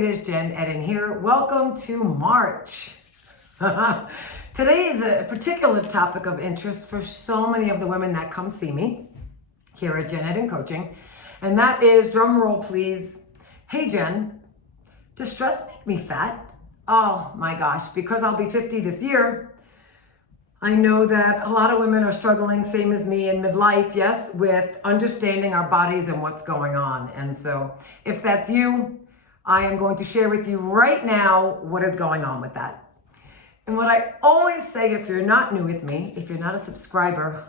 it is Jen Eden here. Welcome to March. Today is a particular topic of interest for so many of the women that come see me here at Jen Eden Coaching. And that is, drum roll please, hey Jen, does stress make me fat? Oh my gosh, because I'll be 50 this year, I know that a lot of women are struggling, same as me in midlife, yes, with understanding our bodies and what's going on. And so if that's you, I am going to share with you right now what is going on with that. And what I always say, if you're not new with me, if you're not a subscriber,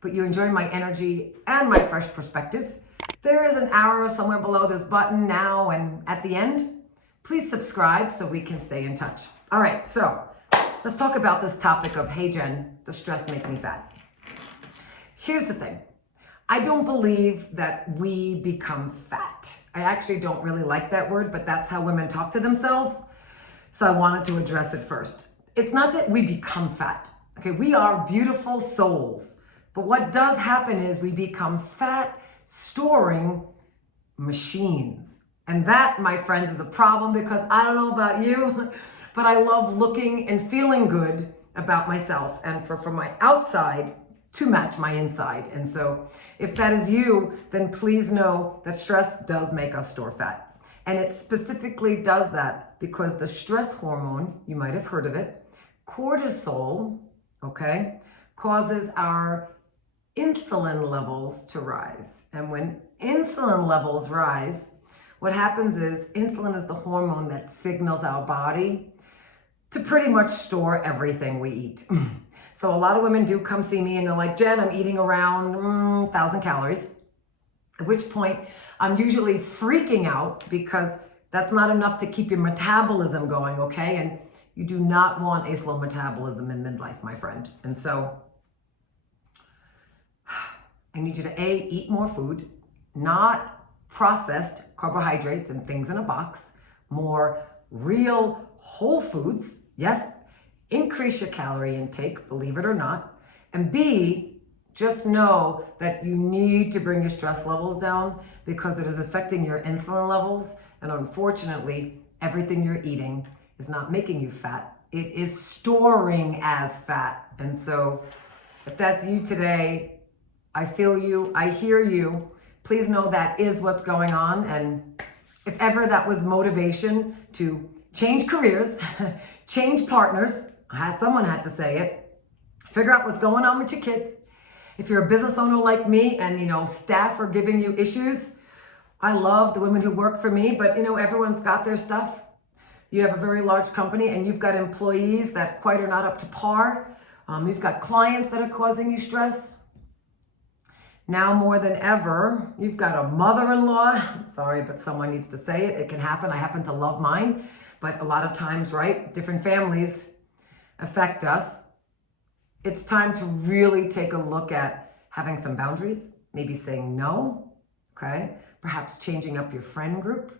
but you enjoy my energy and my fresh perspective, there is an arrow somewhere below this button now and at the end. Please subscribe so we can stay in touch. All right, so let's talk about this topic of, hey Jen, does stress make me fat? Here's the thing. I don't believe that we become fat. I actually don't really like that word, but that's how women talk to themselves. So I wanted to address it first. It's not that we become fat. Okay, we are beautiful souls. But what does happen is we become fat storing machines. And that, my friends, is a problem because I don't know about you, but I love looking and feeling good about myself and for my outside to match my inside. And so if that is you, then please know that stress does make us store fat. And it specifically does that because the stress hormone, you might have heard of it, cortisol, okay, causes our insulin levels to rise. And when insulin levels rise, what happens is insulin is the hormone that signals our body to pretty much store everything we eat. So a lot of women do come see me and they're like, Jen, I'm eating around 1,000 calories, at which point I'm usually freaking out because that's not enough to keep your metabolism going, okay? And you do not want a slow metabolism in midlife, my friend. And so I need you to eat more food, not processed carbohydrates and things in a box, more real whole foods, yes, increase your calorie intake, believe it or not, and B, just know that you need to bring your stress levels down because it is affecting your insulin levels, and unfortunately, everything you're eating is not making you fat, it is storing as fat. And so if that's you today, I feel you, I hear you, please know that is what's going on. And if ever that was motivation to change careers, change partners, someone had to say it, figure out what's going on with your kids. If you're a business owner like me and staff are giving you issues, I love the women who work for me, but everyone's got their stuff. You have a very large company and you've got employees that quite are not up to par. You've got clients that are causing you stress. Now more than ever, you've got a mother-in-law. I'm sorry, but someone needs to say it. It can happen. I happen to love mine, but a lot of times, right, different families affect us. It's time to really take a look at having some boundaries, maybe saying no, okay? Perhaps changing up your friend group.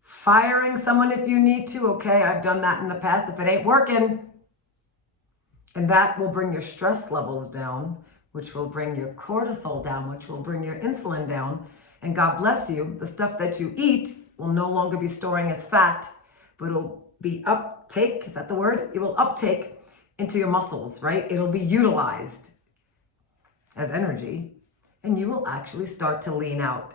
Firing someone if you need to, okay? I've done that in the past if it ain't working. And that will bring your stress levels down, which will bring your cortisol down, which will bring your insulin down. And God bless you, the stuff that you eat will no longer be storing as fat, but it'll be uptake, is that the word? It will uptake into your muscles, right? It'll be utilized as energy, and you will actually start to lean out.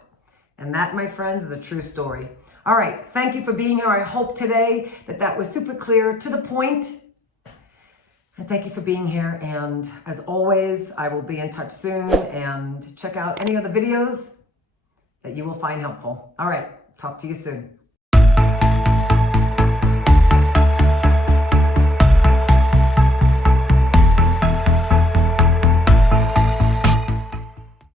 And that, my friends, is a true story. All right, thank you for being here. I hope today that was super clear, to the point. And thank you for being here. And as always, I will be in touch soon, and check out any other videos that you will find helpful. All right, talk to you soon.